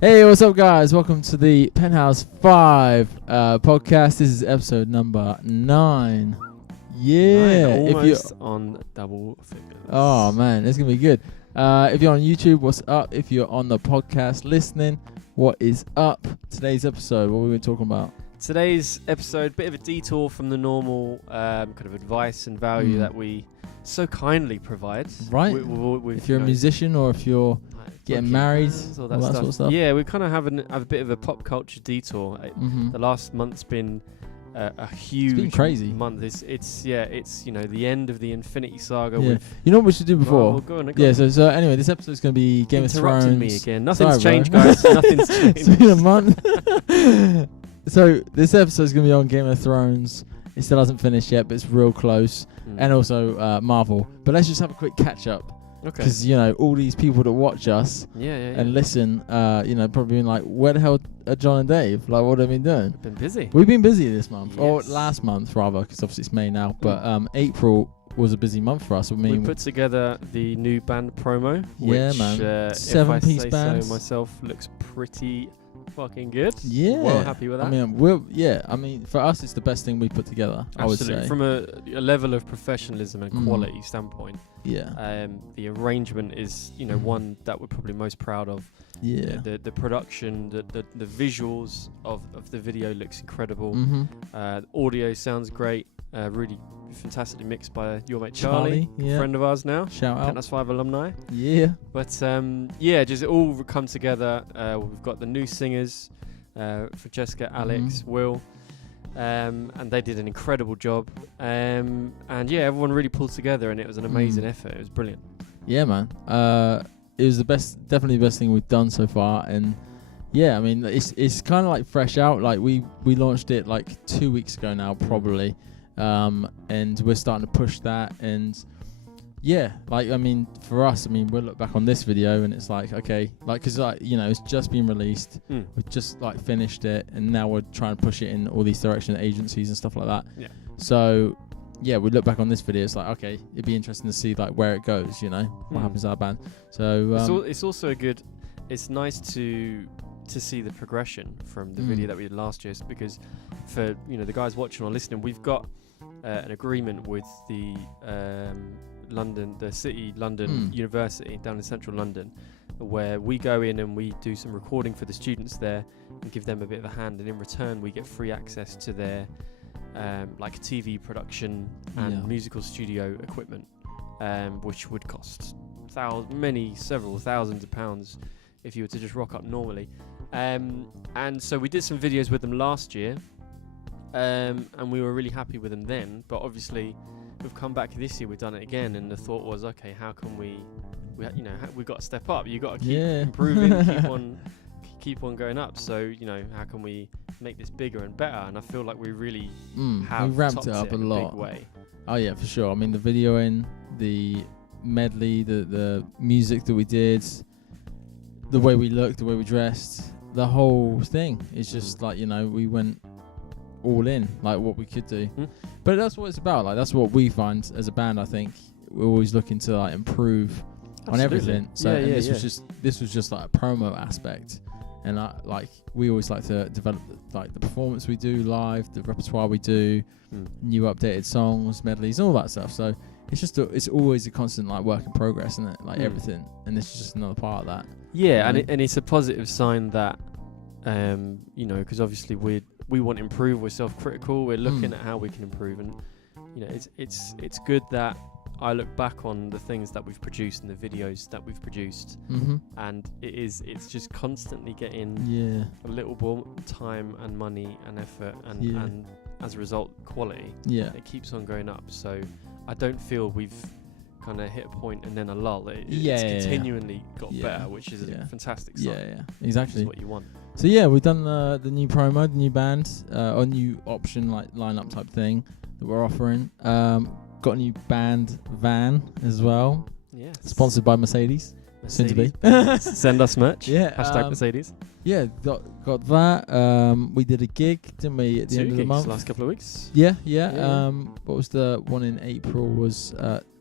Hey, what's up, guys? Welcome to the Penthouse 5 podcast. This is episode number 9. Yeah. Almost on double figures. Oh, man, it's going to be good. If you're on YouTube, what's up? If you're on the podcast listening, what is up? Today's episode, what are we talking about? Today's episode, bit of a detour from the normal kind of advice and value that we so kindly provide. Right. If you're a musician or if you're getting married, all that sort of stuff. Yeah, we kind of have a bit of a pop culture detour. The last month's been a huge it's been crazy month. It's the end of the Infinity Saga. Yeah. You know what we should do before? Well, go on. So anyway, this episode is going to be Game of Thrones. Interrupting me again. Nothing's changed, guys. Nothing's changed. It's been a month. So this episode is going to be on Game of Thrones. It still hasn't finished yet, but it's real close. And also Marvel. But let's just have a quick catch up. Okay. Because, all these people that watch us and listen, probably being like, where the hell are John and Dave? Like, what have they been doing? Been busy. We've been busy this month. Or last month, rather, because obviously it's May now. But April was a busy month for us. We put together the new band promo. Yeah, which, man. 7-piece band. So myself, looks pretty fucking good. Yeah. Well happy with that. I mean, for us, it's the best thing we put together, Absolutely. I would say. From a level of professionalism and quality standpoint. Yeah. The arrangement is, one that we're probably most proud of. Yeah. The production, the visuals of the video looks incredible. The audio sounds great. Really fantastically mixed by your mate Charlie, friend of ours now. Shout out. Penthouse 5 alumni. Yeah. But just it all come together. We've got the new singers, Francesca, Alex, Will, and they did an incredible job. Everyone really pulled together, and it was an amazing effort. It was brilliant. Yeah, man. It was definitely the best thing we've done so far, and it's kind of like fresh out. Like we launched it like 2 weeks ago now, probably. And we're starting to push that, and for us, we'll look back on this video and it's like, okay, because it's just been released. We've just finished it, and now we're trying to push it in all these direction agencies and stuff like that. So we look back on this video, it's like, okay, it'd be interesting to see where it goes, what happens to our band. So it's also it's nice to see the progression from the video that we did last year, because for the guys watching or listening, we've got an agreement with the City London University down in central London, where we go in and we do some recording for the students there and give them a bit of a hand, and in return we get free access to their TV production and musical studio equipment, which would cost several thousands of pounds if you were to just rock up normally. And so we did some videos with them last year, and we were really happy with them then. But obviously, we've come back this year, we've done it again, and the thought was, okay, how can we've got to step up. You got to keep improving, keep on going up. So how can we make this bigger and better? And I feel like we really have ramped it up a lot. Big way. Oh yeah, for sure. The videoing, the medley, the music that we did, the way we looked, the way we dressed, the whole thing. It's just we went all in, what we could do. But that's what it's about. That's what we find as a band. I think we're always looking to improve on everything. So this was just a promo aspect, and we always like to develop the performance we do live, the repertoire we do, new updated songs, medleys, all that stuff. So it's always a constant work in progress, isn't it? Everything, and this is just another part of that. Yeah, and it's a positive sign that because obviously we want to improve. We're self-critical. We're looking at how we can improve, and it's good that I look back on the things that we've produced and the videos that we've produced, and it's just constantly getting a little more time and money and effort, and as a result, quality. It keeps on going up. So I don't feel we've kind of hit a point and then a lull. It's continually got better, which is a fantastic sign. Yeah, exactly. That's what you want. So we've done the new promo, the new band, or new option lineup type thing that we're offering. Got a new band van as well. Yeah. Sponsored by Mercedes. Soon to be. Send us merch. Hashtag Mercedes. Yeah, got that. We did a gig, didn't we, at the end of the month? Last couple of weeks. Yeah. What was the one in April? Was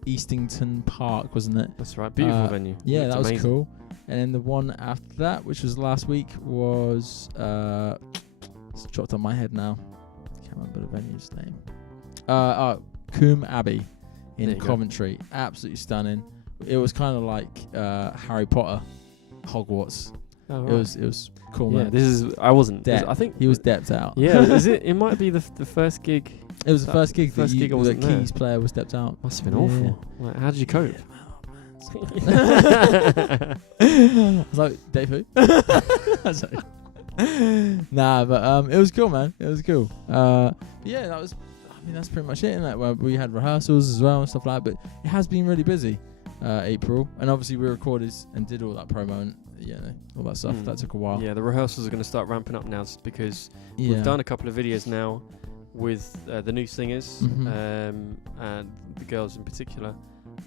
Eastington Park, wasn't it? That's right. Beautiful venue. Yeah, Looked that was amazing. cool. And then the one after that, which was last week, was it's dropped on my head now. Can't remember the venue's name. Coombe Abbey in Coventry. Absolutely stunning. It was kind of like Harry Potter, Hogwarts. Oh, right. It was cool. Yeah, man. I wasn't. I think he was depped out. Yeah, is it? It might be the first gig. It was the first gig that the keys there. player was stepped out. Must have been awful. Like, how did you cope? I was like, Dave who? Nah, but it was cool, man. It was cool. Yeah, that was. I mean, that's pretty much it. In that, where we had rehearsals as well and stuff like that. But it has been really busy. April, and obviously we recorded and did all that promo and all that stuff. That took a while. Yeah, the rehearsals are going to start ramping up now because we've done a couple of videos now with the new singers and the girls in particular,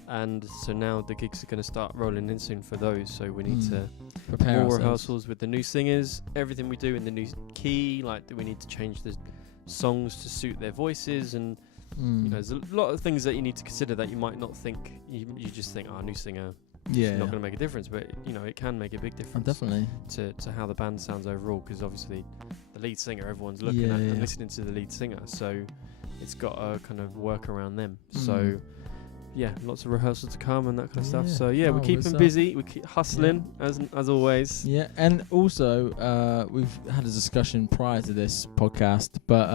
and so now the gigs are going to start rolling in soon for those. So we need to prepare more rehearsals with the new singers. Everything we do in the new key, like we need to change the songs to suit their voices, and there's a lot of things that you need to consider that you might not think. You just think, new singer, not going to make a difference, but it can make a big difference. Definitely to how the band sounds overall, because obviously the lead singer, everyone's looking at and listening to the lead singer, so it's got to kind of work around them. So lots of rehearsals to come and that kind of stuff. So we're keeping busy, we keep hustling as always. Yeah, and also we've had a discussion prior to this podcast, but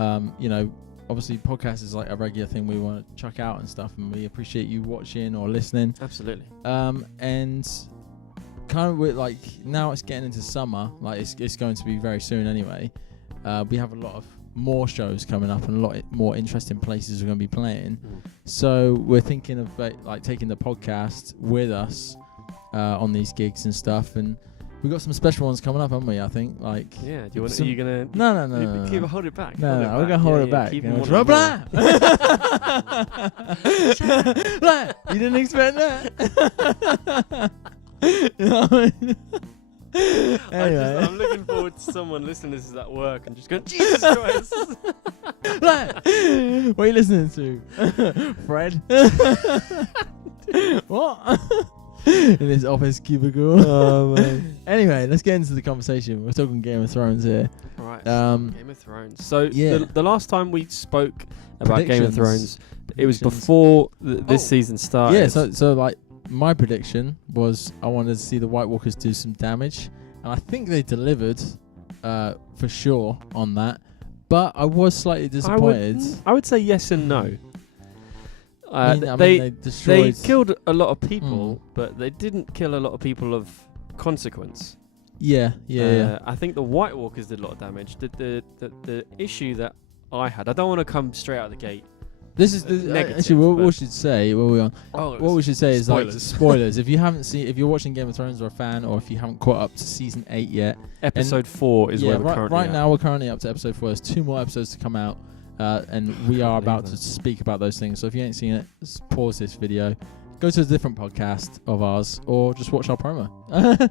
obviously podcast is like a regular thing we want to chuck out and stuff, and we appreciate you watching or listening. Absolutely. And kind of with like now it's getting into summer, like it's going to be very soon anyway. We have a lot of more shows coming up and a lot more interesting places we're going to be playing. So we're thinking of like taking the podcast with us on these gigs and stuff, and we've got some special ones coming up, haven't we? I think. Like. Yeah. Do you want? Are you gonna? No. Keep it. Hold it back. No, we're gonna hold it back. Keep You didn't expect that. You know what I mean? Anyway. I'm looking forward to someone listening to this at work and just going, Jesus Christ. What are you listening to? Fred? What? In his office cubicle. Oh, man. Anyway, let's get into the conversation. We're talking Game of Thrones here. Right. Game of Thrones. So the last time we spoke about Game of Thrones, it was before this season started. Yeah, so like my prediction was I wanted to see the White Walkers do some damage, and I think they delivered for sure on that. But I was slightly disappointed. I would say yes and no. They killed a lot of people, but they didn't kill a lot of people of consequence. Yeah. I think the White Walkers did a lot of damage. The issue that I had, I don't want to come straight out of the gate. This is actually what we should say. What we should say is spoilers. Like spoilers. If you're watching Game of Thrones or a fan, or if you haven't caught up to season 8 yet, episode 4 is where we're currently right now. We're currently up to episode 4. There's 2 more episodes to come out, and we are about to speak about those things. So if you ain't seen it, just pause this video, go to a different podcast of ours, or just watch our promo.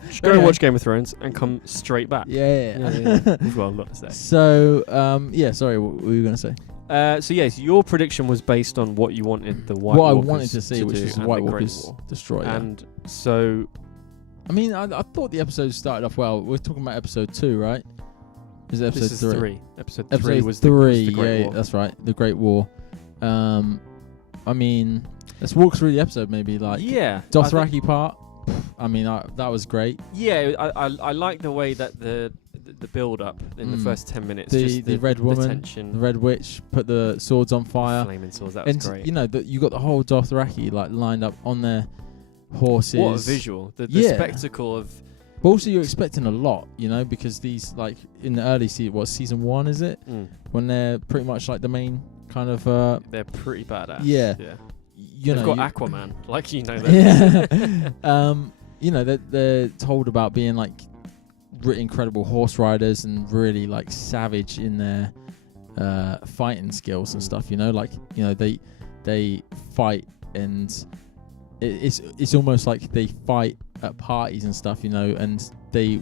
Just go and watch Game of Thrones and come straight back. Yeah. Well, not to say. So sorry, what were you going to say? So yes, your prediction was based on what you wanted the White Walkers. What I wanted to see, which is the White Walkers destroy. And so, I mean, I thought the episode started off well. We're talking about episode 2, right? Is it episode 3? 3. Episode 3 was the Great War. That's right, the Great War. I mean, let's walk through the episode maybe. Like, Dothraki part. I mean, that was great. Yeah, I like the way that the build up in the first 10 minutes. The Red Woman, the tension. The Red Witch put the swords on fire. Flaming swords, that was great. You got the whole Dothraki like lined up on their horses. What a visual! The spectacle of. But also, you're expecting a lot, because these like in the early season 1 is it? When they're pretty much like the main kind of. They're pretty badass. Yeah. They've got Aquaman, like that. Yeah. They're told about being like incredible horse riders and really like savage in their fighting skills and stuff. They fight, and it's almost like they fight at parties and stuff. And they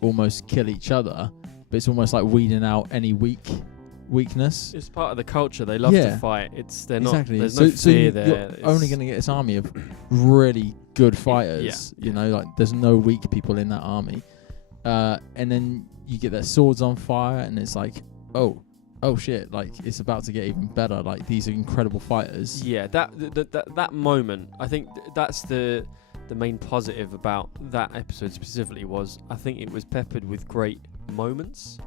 almost kill each other, but it's almost like weeding out any weakness. It's part of the culture. They love to fight. They're not. Exactly. There's no fear there. You're only going to get this army of really good fighters. Yeah. You know, like there's no weak people in that army. And then you get their swords on fire, and it's like, oh shit! Like it's about to get even better. Like these are incredible fighters. Yeah, that moment, I think that's the main positive about that episode specifically was I think it was peppered with great moments.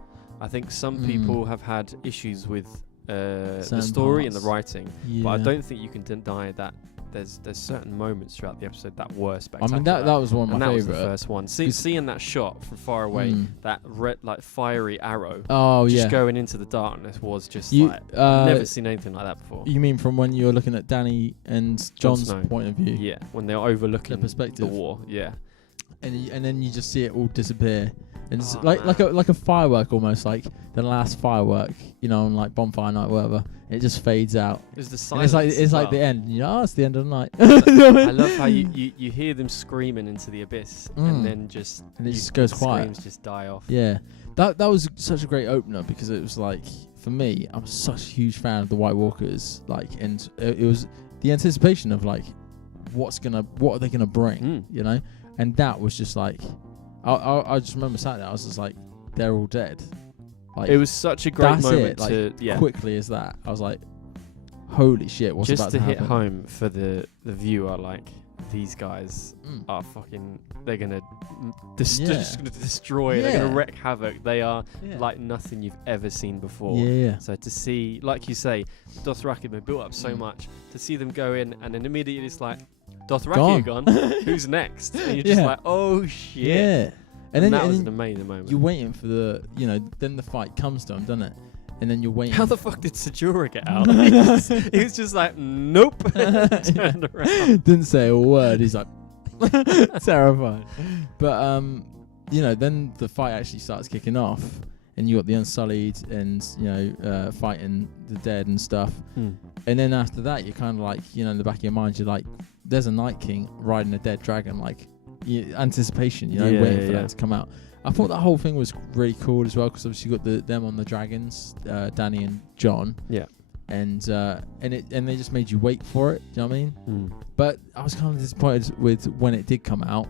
I think some people have had issues with the story and the writing, but I don't think you can deny that there's certain moments throughout the episode that were spectacular. I mean that was one of my favourite. That was the first one. Seeing that shot from far away, that red like fiery arrow, just going into the darkness was just I've never seen anything like that before. You mean from when you were looking at Danny and Jon's point of view? Yeah, when they're overlooking their perspective, the war. Yeah, and then you just see it all disappear. And it's like a firework almost, like the last firework, you know, on like bonfire night, whatever. It just fades out. It's the silence. It's like the end. You know, it's the end of the night. I love how you hear them screaming into the abyss, and then just goes quiet. Screams just die off. Yeah, that was such a great opener because it was like, for me, I'm such a huge fan of the White Walkers. Like, and it was the anticipation of like, what are they gonna bring? You know, and that was just like. I just remember sat there. I was just like, they're all dead. Like, it was such a great moment quickly as that. I was like, holy shit, what's about to happen? Just to hit home for the viewer, like these guys are fucking. They're gonna just gonna destroy. They're gonna wreak havoc. They are like nothing you've ever seen before. Yeah. So to see, like you say, Dothraki have been built up so much. To see them go in and then immediately it's like. Dothraki are gone. Who's next? And you're just like, oh shit. Yeah. And then that was an amazing moment. You're waiting for then the fight comes to him, doesn't it? And then you're waiting. How the fuck did Sejura get out? He was just like, nope. Turned around. Didn't say a word. He's like, terrified. But, then the fight actually starts kicking off. And you got the Unsullied and, fighting the dead and stuff. And then after that, you're kind of like, in the back of your mind, you're like, there's a Night King riding a dead dragon, like anticipation, waiting for that to come out. I thought that whole thing was really cool as well because obviously you got them on the dragons, Danny and Jon. Yeah. And they just made you wait for it. Do you know what I mean? But I was kind of disappointed with when it did come out,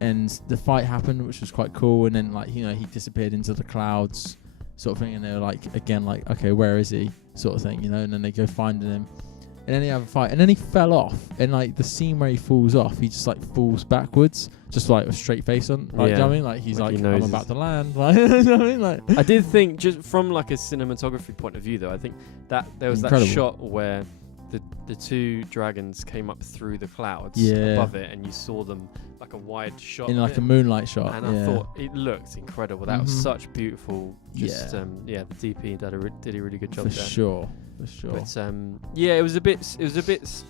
and the fight happened, which was quite cool. And then he disappeared into the clouds, sort of thing. And they were like, again, like, okay, where is he? Sort of thing, And then they go finding him. And then they have a fight, and then he fell off, and like the scene where he falls off, he just like falls backwards, just like a straight face on. Like, do you know what I mean? Like he's like, I'm about to land. Like, you know what I mean? Like, I did think, just from like a cinematography point of view, though, I think that there was that shot where the two dragons came up through the clouds above it, and you saw them like a wide shot in like a moonlight shot. And I thought it looked incredible. That was such beautiful. The DP did a really good job there. For sure. But it was a bit.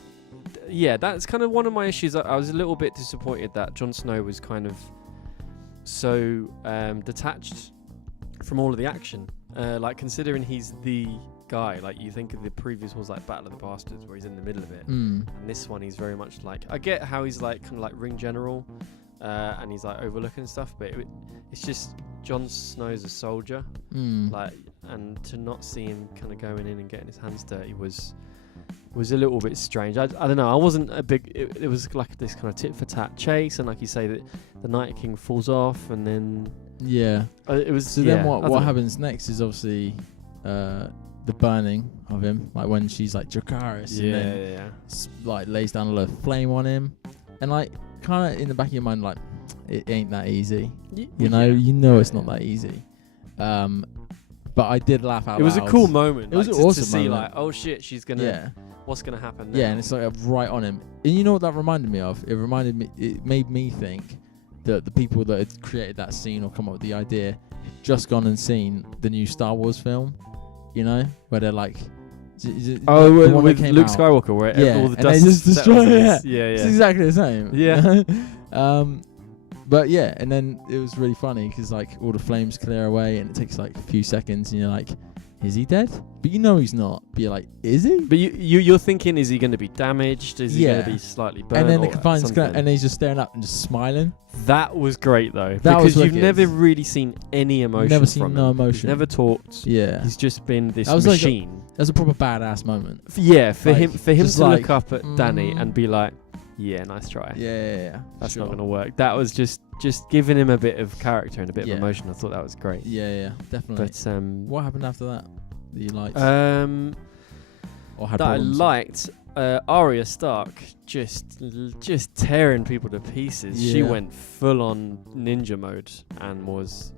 Yeah, that's kind of one of my issues. I was a little bit disappointed that Jon Snow was kind of so detached from all of the action. Like considering he's the guy, like you think of the previous ones like Battle of the Bastards where he's in the middle of it, and this one he's very much like, I get how he's like kind of like ring general, and he's like overlooking stuff, but it's just Jon Snow's a soldier, like, and to not see him kind of going in and getting his hands dirty was a little bit strange. I don't know. I wasn't a big. It was like this kind of tit for tat chase, and like you say that the Night King falls off, and then it was. So then what happens next is obviously the burning of him, like when she's like Dracarys, and then like lays down a little flame on him, and like kind of in the back of your mind, like it ain't that easy. You know it's not that easy. But I did laugh out loud. It was a cool moment. It was awesome to see, moment. like, oh shit, she's gonna. What's gonna happen now? Yeah, and it's like right on him. And you know what that reminded me of? It made me think that the people that had created that scene or come up with the idea had just gone and seen the new Star Wars film. Where they're like, with Luke Skywalker, where all the dust they just destroy it. Yeah. It's exactly the same. Yeah. But yeah, and then it was really funny because like all the flames clear away and it takes like a few seconds and you're like, is he dead? But he's not. But you're like, is he? But you're thinking, is he going to be damaged? Is he going to be slightly burnt? And then the confine's and he's just staring up and just smiling. That was great though, because you've never really seen any emotion. Never seen from no him. emotion. He's never talked. Yeah, he's just been this That machine. was a proper badass moment. Yeah, for like, him to like, look up at Danny and be like, Yeah, nice try. Yeah. That's sure. not gonna work. That was just giving him a bit of character and a bit Yeah. of emotion. I thought that was great. Yeah, definitely. But what happened after that you liked? Or had that I problems? liked, Arya Stark just tearing people to pieces. She Yeah. went full on ninja mode and was,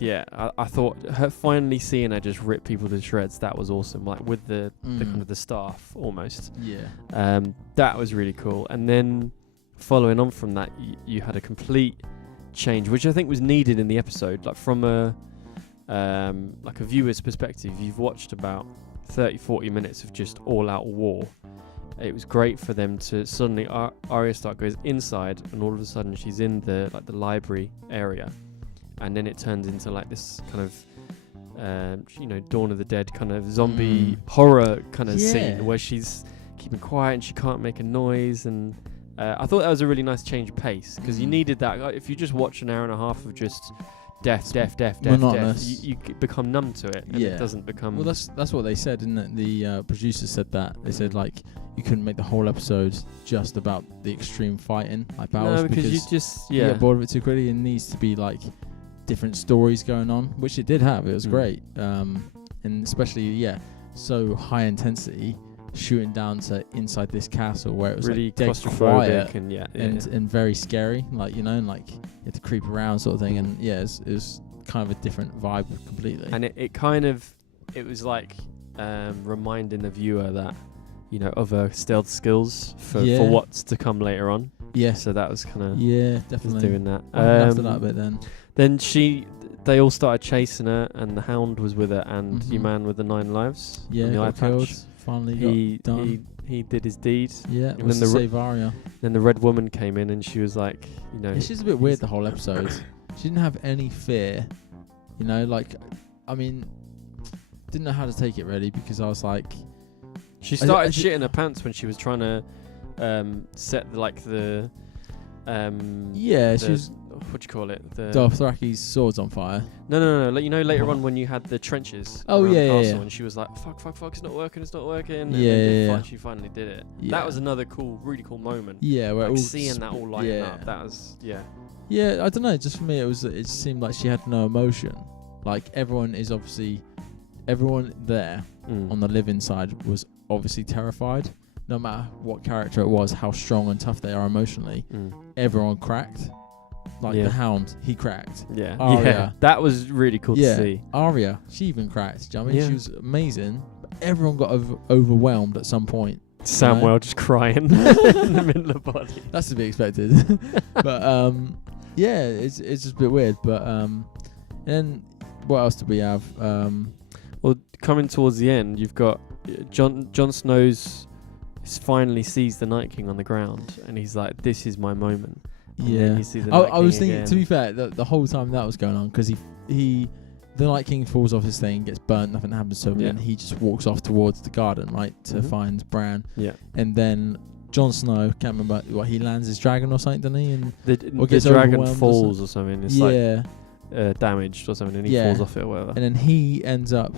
I thought her finally seeing her just rip people to shreds. That was awesome. Like with the kind of the staff almost. Yeah. That was really cool. And then following on from that, you had a complete change, which I think was needed in the episode. Like from a viewer's perspective, you've watched about 30-40 minutes of just all-out war. It was great for them to suddenly Arya Stark goes inside, and all of a sudden she's in the library area, and then it turns into like this kind of Dawn of the Dead kind of zombie horror kind of scene where she's keeping quiet and she can't make a noise. And I thought that was a really nice change of pace, because you needed that. Like, if you just watch an hour and a half of just death, you become numb to it, and it doesn't become. Well, that's what they said, didn't it? The producers said that. They said like you couldn't make the whole episode just about the extreme fighting like battles, because you just you get bored of it too quickly. It needs to be like different stories going on, which it did have. It was great, and especially so high intensity shooting down to inside this castle where it was really like dead claustrophobic quiet and very scary, like and like you had to creep around sort of thing, and it was kind of a different vibe completely. And it was like reminding the viewer that of her stealth skills for what's to come later on. Yeah, so that was kind of definitely doing that. After that bit, then they all started chasing her, and the Hound was with her, and your man with the 9 lives. Yeah, and the got killed. Finally got done. He did his deed. Yeah, it was to save Arya. Then the Red Woman came in, and she was like, It's just a bit weird, the whole episode. She didn't have any fear. Like, I mean, didn't know how to take it really, because I was like... She started shitting her pants when she was trying to set the... she was... What do you call it? The Dothraki's swords on fire. No. Later on when you had the trenches. Oh around the castle, yeah. And she was like, "Fuck, it's not working." And Yeah. She finally did it. Yeah. That was another really cool moment. Yeah, where like seeing that all lighting up. That was Yeah, I don't know. Just for me, it seemed like she had no emotion. Like everyone there on the living side was obviously terrified. No matter what character it was, how strong and tough they are emotionally, everyone cracked. Like the Hound, he cracked. Yeah. Arya, that was really cool to see. Arya, she even cracked. Do you know what I mean? She was amazing. But everyone got overwhelmed at some point. Samwell just crying in the middle of the body. That's to be expected. But it's just a bit weird. But and what else do we have? Well, coming towards the end, you've got Jon Snow's finally sees the Night King on the ground, and he's like, "This is my moment." Yeah, I was thinking. Again. To be fair, the whole time that was going on, because the Night King falls off his thing, gets burnt, nothing happens to him, and he just walks off towards the garden, right, to find Bran. Yeah, and then Jon Snow, can't remember what, he lands his dragon or something, doesn't he? And the dragon falls or something. It's like damaged or something, and he falls off it or whatever. And then he ends up,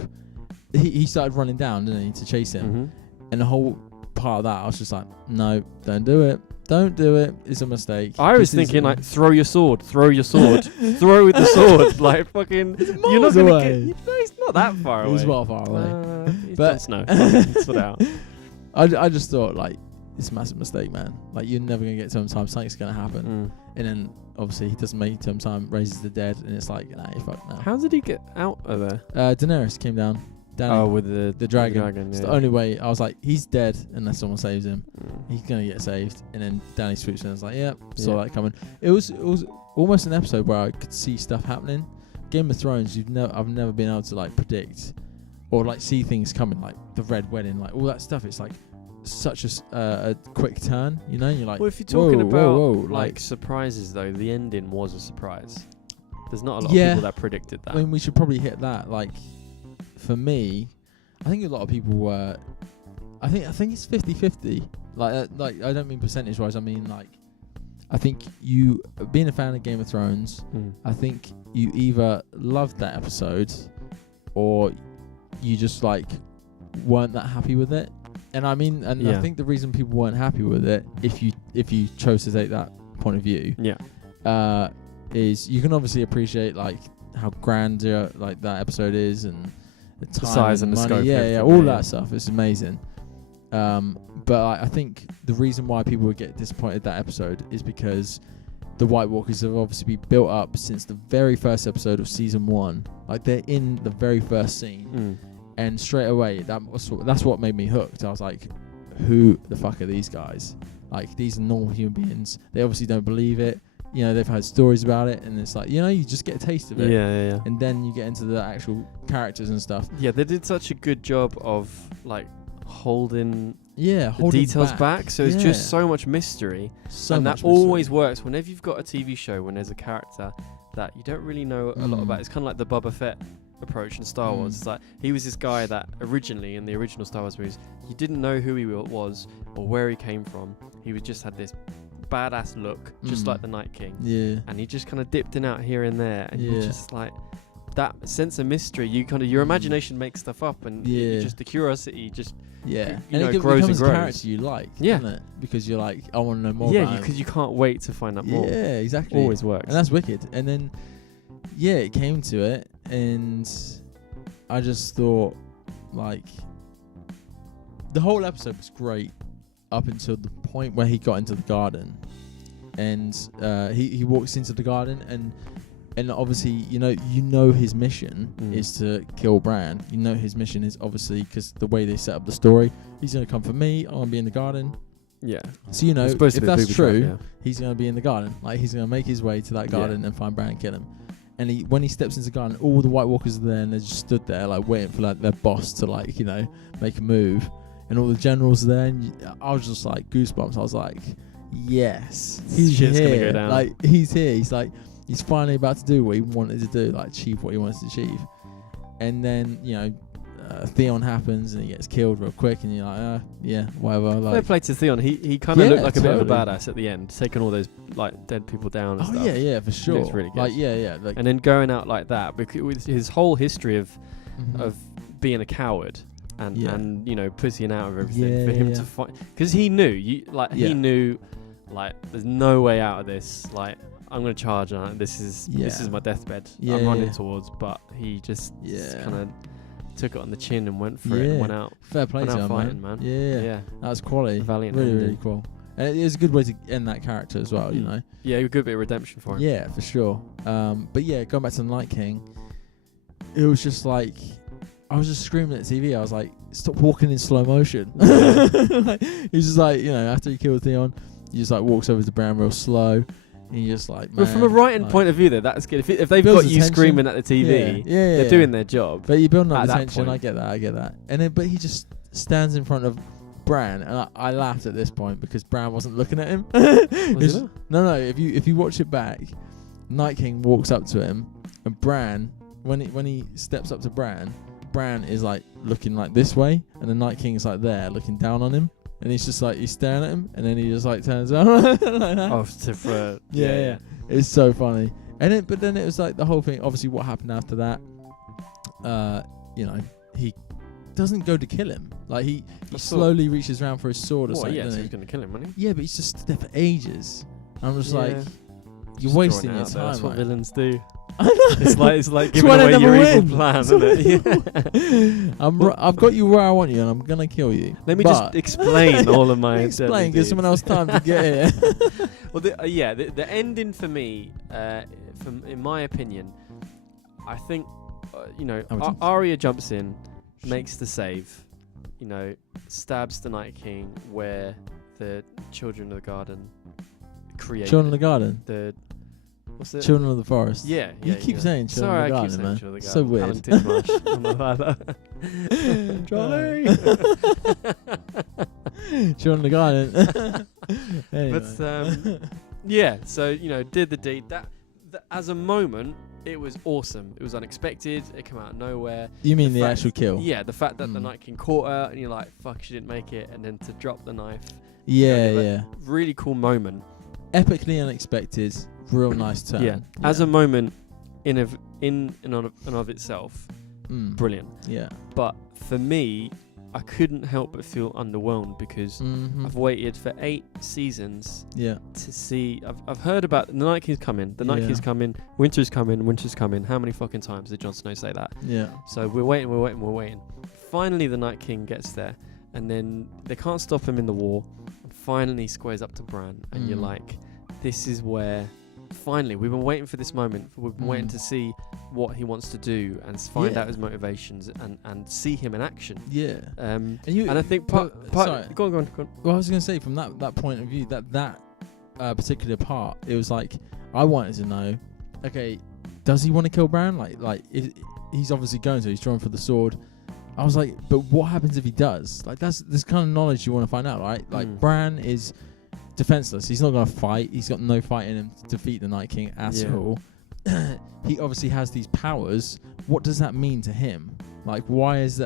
he started running down, didn't he, to chase him. And the whole part of that, I was just like, no, don't do it. Don't do it. It's a mistake. I was thinking like, throw your sword, throw with the sword, like fucking. You're not gonna get. No, it's not that far away. It's well far away. But Snow, sort out. I just thought like, it's a massive mistake, man. Like you're never gonna get to him time. Something's gonna happen, and then obviously he doesn't make it to him time. Raises the dead, and it's like, nah, you fuck now. How did he get out of there? Daenerys came down. With the dragon. It's the only way. I was like, he's dead unless someone saves him. He's gonna get saved. And then Dany swoops in. I was like, saw that coming. It was almost an episode where I could see stuff happening. Game of Thrones, I've never been able to like predict or like see things coming, like the Red Wedding, like all that stuff. It's like such a quick turn, you know. And you're like, well, if you're talking about like surprises, though, the ending was a surprise. There's not a lot of people that predicted that. I mean, we should probably hit that. Like, for me, I think a lot of people were. I think it's 50-50. Like I don't mean percentage wise. I mean like, I think you being a fan of Game of Thrones. I think you either loved that episode, or you just like weren't that happy with it. And I mean, and I think the reason people weren't happy with it, if you chose to take that point of view, is you can obviously appreciate like how grandeur like that episode is, and the time, size and the the money, scope, all that stuff. It's amazing. But I think the reason why people would get disappointed that episode is because the White Walkers have obviously been built up since the very first episode of season 1. Like they're in the very first scene, and straight away that's what made me hooked. I was like, who the fuck are these guys? Like, these are normal human beings. They obviously don't believe it. You know, they've had stories about it, and it's like, you know, you just get a taste of it. Yeah. And then you get into the actual characters and stuff. Yeah, they did such a good job of like holding the details back. So it's just so much mystery. And that always works whenever you've got a TV show when there's a character that you don't really know a lot about. It's kind of like the Boba Fett approach in Star Wars. It's like he was this guy that originally in the original Star Wars movies you didn't know who he was or where he came from. He was just had this badass look, just like the Night King. Yeah. And he just kind of dipped in out here and there, and you just like that sense of mystery. You kind of your imagination makes stuff up, and just the curiosity just you know, it grows and becomes grows. A character you like, doesn't it? Because you're like, I want to know more. Yeah, because you can't wait to find out more. Yeah, exactly. Always works, and that's wicked. And then it came to it, and I just thought like the whole episode was great up until the point where he got into the garden, and he walks into the garden, and obviously you know his mission is to kill Bran. You know his mission is obviously, because the way they set up the story, he's gonna come for me. I want to be in the garden. Yeah. So you know, if that's true, he's gonna be in the garden. Like, he's gonna make his way to that garden and find Bran and kill him. And when he steps into the garden, all the White Walkers are there, and they just stood there like waiting for like their boss to like, you know, make a move. And all the generals are there, and I was just like goosebumps. I was like, yes, he's here. Gonna go down. Like, he's here. He's like, he's finally about to do what he wanted to do, like achieve what he wants to achieve. And then, you know, Theon happens and he gets killed real quick, and you're like, whatever. Like, fair play to Theon. He kind of looked like a bit of a badass at the end, taking all those like dead people down and stuff. Yeah, for sure. It's really good. Like, like, and then going out like that, because with his whole history of being a coward. And you know, pussying out of everything for him to fight, because he knew he knew like there's no way out of this. Like, I'm gonna charge on it. This is my deathbed. I'm running towards, but he just kind of took it on the chin and went for it and went out. Fair play to him, fighting, man. Yeah, that was quality. Valiant, really cool. And it was a good way to end that character as well. You know. Yeah, a good bit of redemption for him. Yeah, for sure. But yeah, going back to the Night King, it was just like, I was just screaming at the TV. I was like, stop walking in slow motion. Like, he's just like, you know, after he killed Theon, he just like walks over to Bran real slow. And you're just like, man. But from a writing point of view, though, that's good. If they've got you screaming at the TV, they're doing their job. But you're building up the tension. I get that. And then, but he just stands in front of Bran, and I laughed at this point because Bran wasn't looking at him. No. If you watch it back, Night King walks up to him, and Bran, when he steps up to Bran is like looking like this way, and the Night King is like there looking down on him, and he's just like, he's staring at him, and then he just like turns around like that. Oh, yeah. It's so funny. And but then it was like the whole thing. Obviously, what happened after that? You know, he doesn't go to kill him. Like, he slowly reaches around for his sword or something. So he's gonna kill him, wasn't he? Yeah, but he's just stood there for ages. And I'm just like, you're wasting your time. That's what like. Villains do. I know. It's like giving away your evil plan, isn't it? I've got you where I want you, and I'm gonna kill you. Let me just explain all of my. Explain. Give someone else time to get here. Well, the ending for me, in my opinion, I think, you know, Arya jumps in, makes the save, you know, stabs the Night King where the Children of the Garden created. Children of the Garden. What's it? Children of the Forest. Yeah. You keep saying Children of the Garden, man. Children of the Garden. So weird. Alan Titchmarsh. Children of the Garden. Anyway. But so, you know, did the deed. That as a moment, it was awesome. It was unexpected. It came out of nowhere. You mean the actual kill? Yeah, the fact that the Night King caught her, and you're like, fuck, she didn't make it, and then to drop the knife. Yeah. Really cool moment. Epically unexpected. Real nice turn. Yeah. As a moment in and of itself, brilliant. Yeah. But for me, I couldn't help but feel underwhelmed because I've waited for 8 seasons to see. I've heard about the Night King's coming. The Night King's coming. Winter's coming. Winter's coming. How many fucking times did Jon Snow say that? Yeah. So we're waiting. Finally, the Night King gets there, and then they can't stop him in the war. And finally, squares up to Bran, and you're like, this is where. Finally, we've been waiting for this moment. We've been waiting to see what he wants to do and find out his motivations and see him in action. Yeah. And I think part go on. Well, I was going to say from that point of view, that particular part, it was like I wanted to know, okay, does he want to kill Bran? Like he's obviously going to. He's drawing for the sword. I was like, but what happens if he does? Like that's this kind of knowledge you want to find out, right? Like Bran is defenseless. He's not going to fight. He's got no fight in him to defeat the Night King at all. He obviously has these powers. What does that mean to him? Like, why is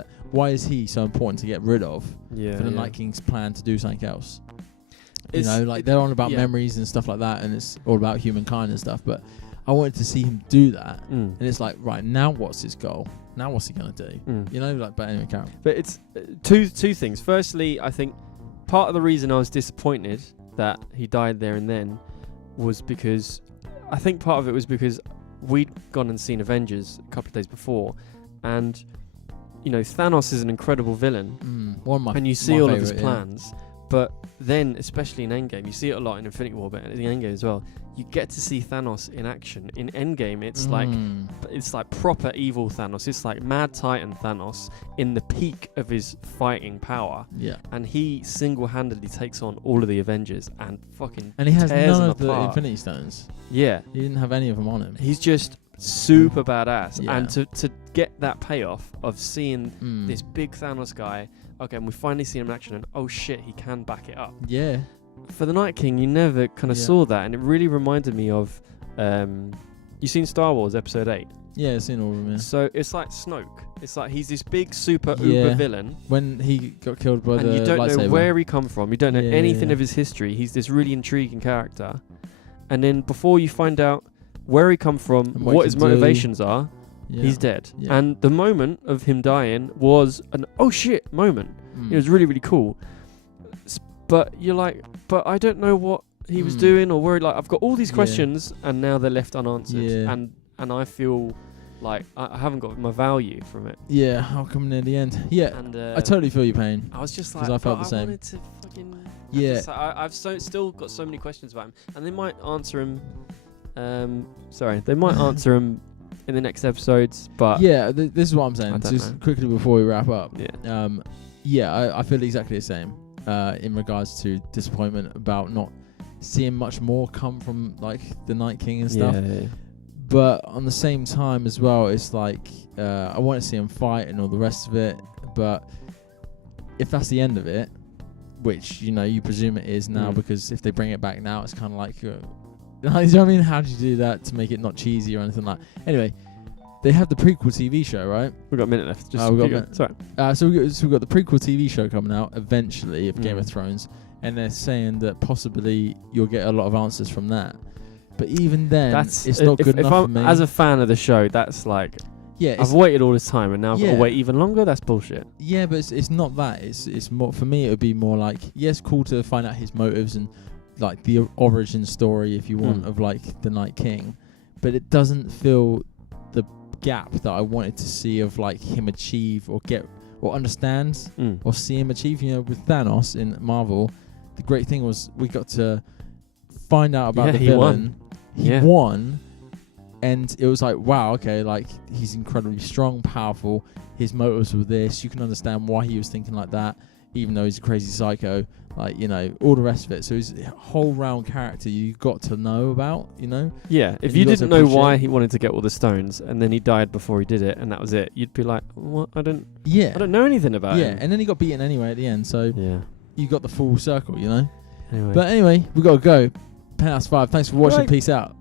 he so important to get rid of for the Night King's plan to do something else? They're on about memories and stuff like that, and it's all about humankind and stuff, but I wanted to see him do that. And it's like, right, now what's his goal? Now what's he going to do? But anyway, Karen. But it's two things. Firstly, I think part of the reason I was disappointed that he died there and then was because I think part of it was because we'd gone and seen Avengers a couple of days before, and Thanos is an incredible villain, and you see all of his plans. But then, especially in Endgame, you see it a lot in Infinity War, but in Endgame as well, you get to see Thanos in action. In Endgame, it's like proper evil Thanos. It's like Mad Titan Thanos in the peak of his fighting power. Yeah. And he single-handedly takes on all of the Avengers and fucking and he has tears none of them apart. The Infinity Stones. Yeah. He didn't have any of them on him. He's just super badass. Yeah. And to get that payoff of seeing this big Thanos guy, okay, and we finally see him in action, and oh shit, he can back it up. Yeah. For the Night King, you never kind of saw that, and it really reminded me of, you seen Star Wars Episode 8? Yeah, I've seen all of them, yeah. So it's like Snoke. It's like he's this big super uber villain. When he got killed by and the you don't lightsaber. know where he come from. You don't know anything of his history. He's this really intriguing character. And then before you find out where he come from, what his motivations are, he's dead. Yeah. And the moment of him dying was an oh shit moment. It was really, really cool. But you're like, but I don't know what he was doing or where. Like, I've got all these questions and now they're left unanswered. Yeah. And I feel like I haven't got my value from it. Yeah, I'll come near the end. Yeah, and I totally feel your pain. I was just like, I felt the same. I wanted to fucking I've still got so many questions about him, and they might answer him. They might answer him in the next episodes, but this is what I'm saying. Just quickly before we wrap up. I feel exactly the same in regards to disappointment about not seeing much more come from like the Night King and stuff. But on the same time as well, it's like I want to see him fight and all the rest of it. But if that's the end of it, which you presume it is now, because if they bring it back now, it's kind of like, you know what I mean? How do you do that to make it not cheesy or anything like that? Anyway, they have the prequel TV show, right? We've got a minute left. We've got a minute. Sorry. So we've got the prequel TV show coming out eventually of Game of Thrones, and they're saying that possibly you'll get a lot of answers from that. But even then, it's not good enough for me. As a fan of the show, that's like, I've waited all this time and now I've got to wait even longer. That's bullshit. Yeah, but it's not that. It's more, for me, it would be more like, yes, cool to find out his motives and like the origin story, if you want, of like the Night King. But it doesn't fill the gap that I wanted to see of like him achieve or get or understand or see him achieve. With Thanos in Marvel, the great thing was we got to find out about the villain. He won, and it was like, wow, okay, like he's incredibly strong, powerful. His motives were this. You can understand why he was thinking like that, even though he's a crazy psycho. Like, all the rest of it. So he's a whole round character you got to know about, Yeah, if you didn't know why he wanted to get all the stones and then he died before he did it and that was it, you'd be like, what? I don't know anything about him. Yeah, and then he got beaten anyway at the end, so you got the full circle, Anyway. But anyway, we got to go. Penthouse 5, thanks for watching. Peace out.